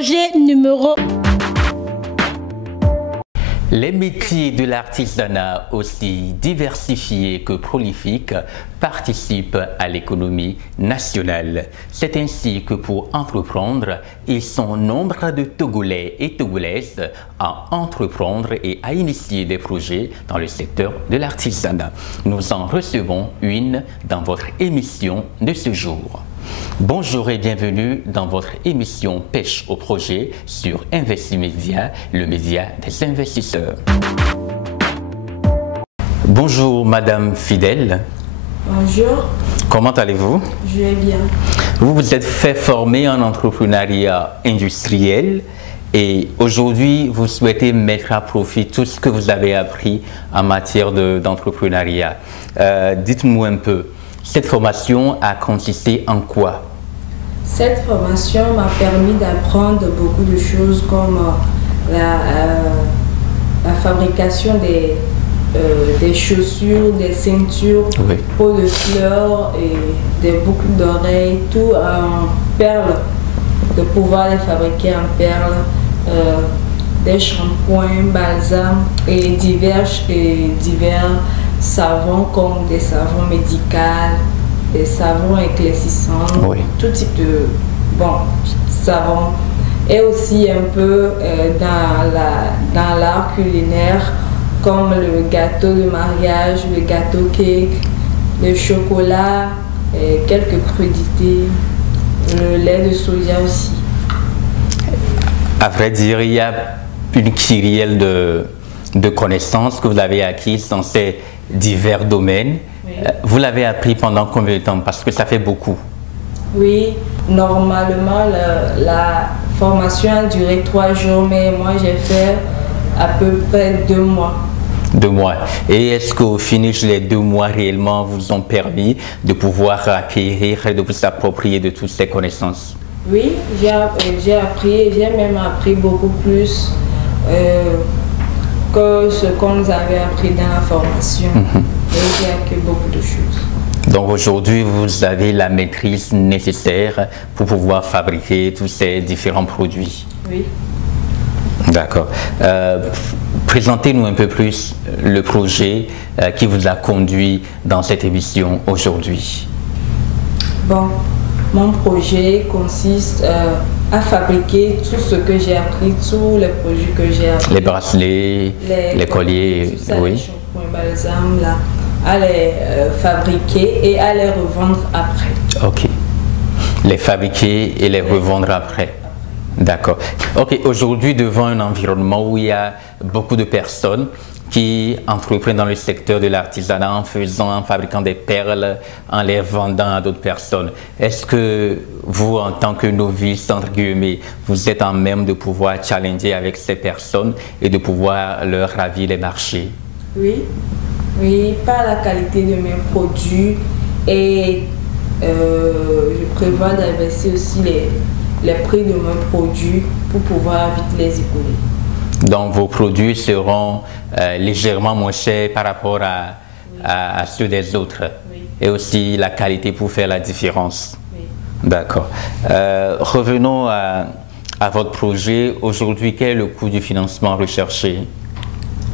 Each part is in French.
projet numéro... Les métiers de l'artisanat, aussi diversifiés que prolifiques, participent à l'économie nationale. C'est ainsi que pour entreprendre, ils sont nombre de Togolais et Togolaises à entreprendre et à initier des projets dans le secteur de l'artisanat. Nous en recevons une dans votre émission de ce jour. Bonjour et bienvenue dans votre émission Pêche au projet sur Investimédia, le média des investisseurs. Bonjour Madame Fidèle. Bonjour. Comment allez-vous? Je vais bien. Vous vous êtes fait former en entrepreneuriat industriel et aujourd'hui vous souhaitez mettre à profit tout ce que vous avez appris en matière d'entrepreneuriat. Dites-moi un peu. Cette formation a consisté en quoi? Cette formation m'a permis d'apprendre beaucoup de choses comme la fabrication des chaussures, des ceintures, oui, pots de fleurs et des boucles d'oreilles, tout en perles, de pouvoir les fabriquer en perles, des shampoings, balsams et divers savons comme des savons médicaux, des savons éclaircissants, oui, tout type de savons. Et aussi un peu dans l'art culinaire comme le gâteau de mariage, le gâteau cake, le chocolat, et quelques crudités, le lait de soja aussi. À vrai dire, il y a une kyrielle de connaissances que vous avez acquises dans ces divers domaines. Oui. Vous l'avez appris pendant combien de temps? Parce que ça fait beaucoup. Oui, normalement la formation a duré 3 jours, mais moi j'ai fait à peu près 2 mois. 2 mois. Et est-ce qu'au finish, les 2 mois réellement vous ont permis de pouvoir acquérir et de vous approprier de toutes ces connaissances? Oui, j'ai appris, j'ai même appris beaucoup plus que ce qu'on nous avait appris dans la formation. Et j'ai appris beaucoup de choses. Donc aujourd'hui, vous avez la maîtrise nécessaire pour pouvoir fabriquer tous ces différents produits. Oui. D'accord. Présentez-nous un peu plus le projet qui vous a conduit dans cette émission aujourd'hui. Bon, mon projet consiste à fabriquer tout ce que j'ai appris, tous les produits que j'ai appris. Les bracelets, les colliers, tout ça, oui. Les shampoings, balsams, là, à les fabriquer et à les revendre après. Ok. Les fabriquer et les revendre après. D'accord. Ok. Aujourd'hui, devant un environnement où il y a beaucoup de personnes qui entreprennent dans le secteur de l'artisanat en fabriquant des perles, en les vendant à d'autres personnes. Est-ce que vous, en tant que novice, entre guillemets, vous êtes en même de pouvoir challenger avec ces personnes et de pouvoir leur ravir les marchés? Oui, oui, par la qualité de mes produits et je prévois d'abaisser aussi les prix de mes produits pour pouvoir vite les écouler. Donc vos produits seront légèrement moins chers par rapport à ceux des autres. Oui. Et aussi la qualité pour faire la différence. Oui. D'accord. Revenons à votre projet. Aujourd'hui, quel est le coût du financement recherché?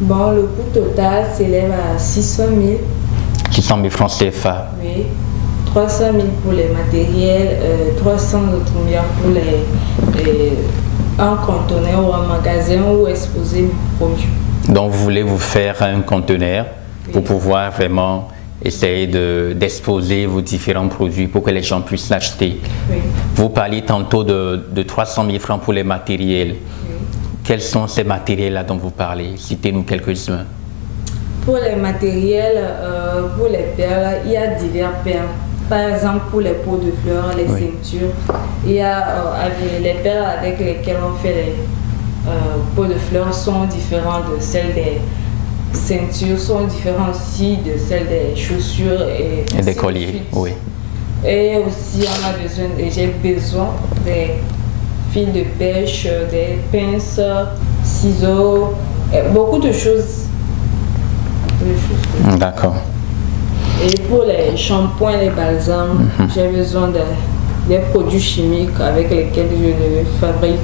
Bon, le coût total s'élève à 600 000. 600 000 francs CFA. Oui. 300 000 pour les matériels, 300 autres millions pour un conteneur ou un magasin où exposer mes produits. Donc vous voulez vous faire un conteneur, oui, pour pouvoir vraiment essayer d'exposer vos différents produits pour que les gens puissent l'acheter. Oui. Vous parliez tantôt de 300 000 francs pour les matériels. Oui. Quels sont ces matériels-là dont vous parlez? Citez-nous quelques-uns. Pour les matériels, pour les perles, il y a divers perles. Par exemple, pour les pots de fleurs, les oui, ceintures, il y a les perles avec lesquelles on fait les pots de fleurs sont différents de celles des ceintures, sont différents aussi de celles des chaussures et des colliers. Oui. Et aussi, j'ai besoin des fils de pêche, des pinces, ciseaux, beaucoup de choses. D'accord. Et pour les shampoings, les balsams, j'ai besoin des produits chimiques avec lesquels je fabrique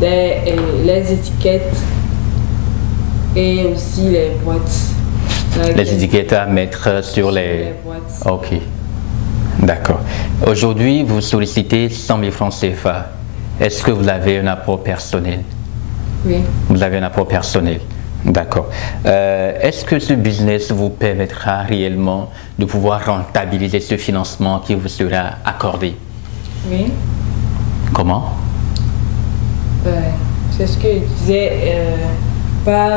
les étiquettes et aussi les boîtes. Les étiquettes à mettre sur les boîtes. Ok, d'accord. Aujourd'hui, vous sollicitez 100 000 francs CFA. Est-ce que vous avez un apport personnel? Oui. Vous avez un apport personnel. D'accord. Est-ce que ce business vous permettra réellement de pouvoir rentabiliser ce financement qui vous sera accordé? Oui. Comment? C'est ce que je disais, par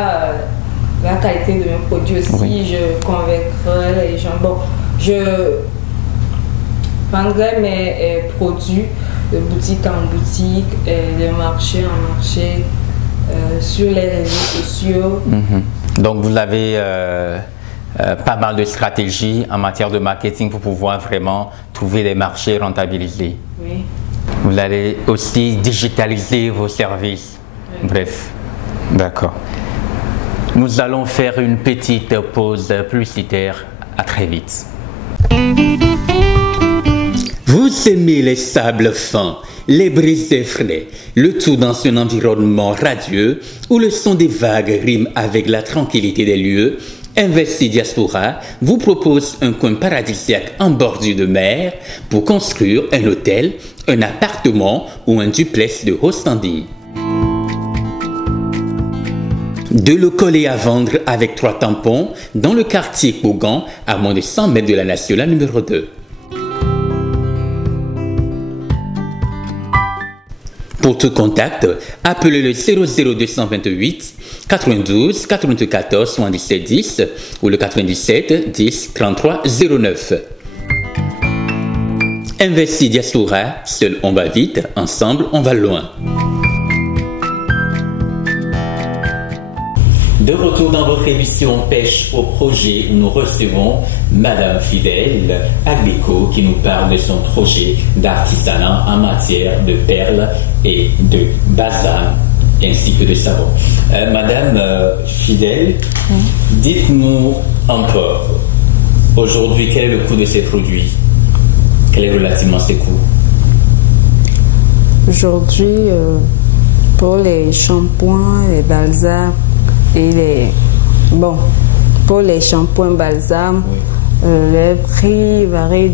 la qualité de mes produits aussi, Oui. je convaincrai les gens. Bon, je vendrai mes produits de boutique en boutique, de marché en marché, sur les réseaux sociaux. Donc vous avez pas mal de stratégies en matière de marketing pour pouvoir vraiment trouver des marchés rentabilisés. Oui. Vous allez aussi digitaliser vos services. Oui. Bref, d'accord. Nous allons faire une petite pause publicitaire. À très vite. Vous aimez les sables fins, les brises frais, le tout dans un environnement radieux où le son des vagues rime avec la tranquillité des lieux. Investi Diaspora vous propose un coin paradisiaque en bordure de mer pour construire un hôtel, un appartement ou un duplex de haut standing. Deux locaux à vendre avec 3 tampons dans le quartier Pougan à moins de 100 mètres de la nationale numéro 2. Pour tout contact, appelez le 00228 92 94 77 10 ou le 97 10 33 09. Investi Diaspora, seul on va vite, ensemble on va loin. De retour dans votre émission Pêche au projet, où nous recevons Madame Fidèle Agbeco qui nous parle de son projet d'artisanat en matière de perles et de balsam ainsi que de savon. Madame Fidèle, dites-nous un peu, aujourd'hui, quel est le coût de ces produits? Quel est relativement ces coûts? Aujourd'hui, pour les shampoings, les balsams, et pour les shampoings balsam, oui. Les prix varient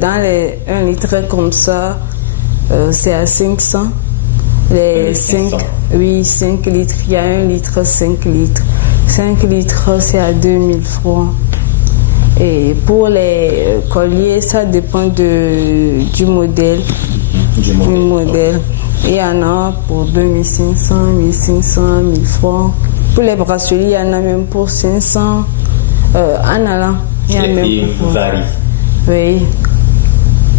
dans les 1 litre comme ça, c'est à 500. Les 5 litres, il y a 1 litre, 5 litres. 5 litres, c'est à 2000 francs. Et pour les colliers, ça dépend du modèle. Du modèle. Il y en a pour 2500, 1500, 1000 francs. Pour les bracelets, il y en a même pour 500. En allant, il y en a même pour... varient. Oui,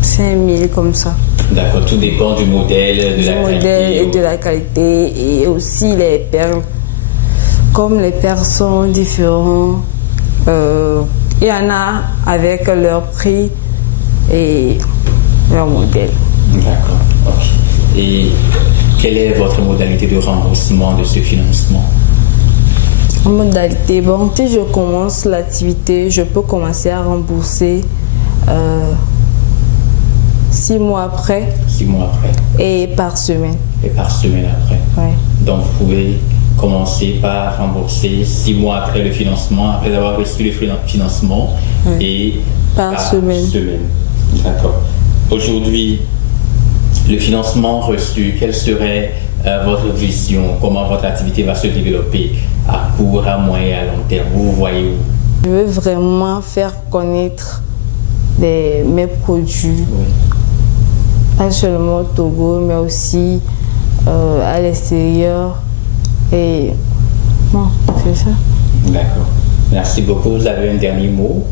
5000 comme ça. D'accord, tout dépend du modèle, de la qualité. Et de la qualité. Et aussi les perles. Comme les perles sont différents, il y en a avec leur prix et leur modèle. D'accord, ok. Et quelle est votre modalité de remboursement de ce financement? Modalité, bon, si je commence l'activité, je peux commencer à rembourser 6 mois après. 6 mois après. Et par semaine. Et par semaine après. Oui. Donc vous pouvez commencer par rembourser 6 mois après le financement, après avoir reçu le financement, oui. Et par semaine. D'accord. Aujourd'hui, le financement reçu, quelle serait votre vision? Comment votre activité va se développer à court, à moyen et à long terme? Vous voyez où? Je veux vraiment faire connaître mes produits, oui. Pas seulement au Togo, mais aussi à l'extérieur. Et bon, c'est ça. D'accord. Merci beaucoup. Vous avez un dernier mot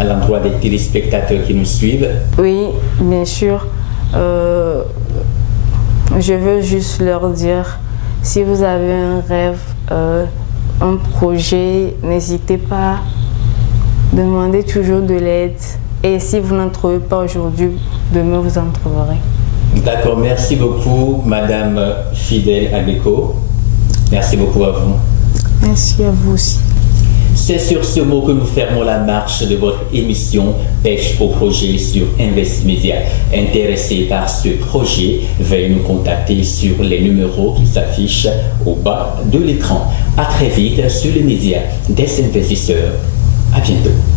à l'endroit des téléspectateurs qui nous suivent? Oui, bien sûr. Je veux juste leur dire, si vous avez un rêve, un projet, n'hésitez pas, demandez toujours de l'aide. Et si vous n'en trouvez pas aujourd'hui, demain vous en trouverez. D'accord, merci beaucoup Madame Fidèle Agbeco. Merci beaucoup à vous. Merci à vous aussi. C'est sur ce mot que nous fermons la marche de votre émission Pêche au projet sur Investmedia. Intéressé par ce projet, veuillez nous contacter sur les numéros qui s'affichent au bas de l'écran. À très vite sur les médias des investisseurs. À bientôt.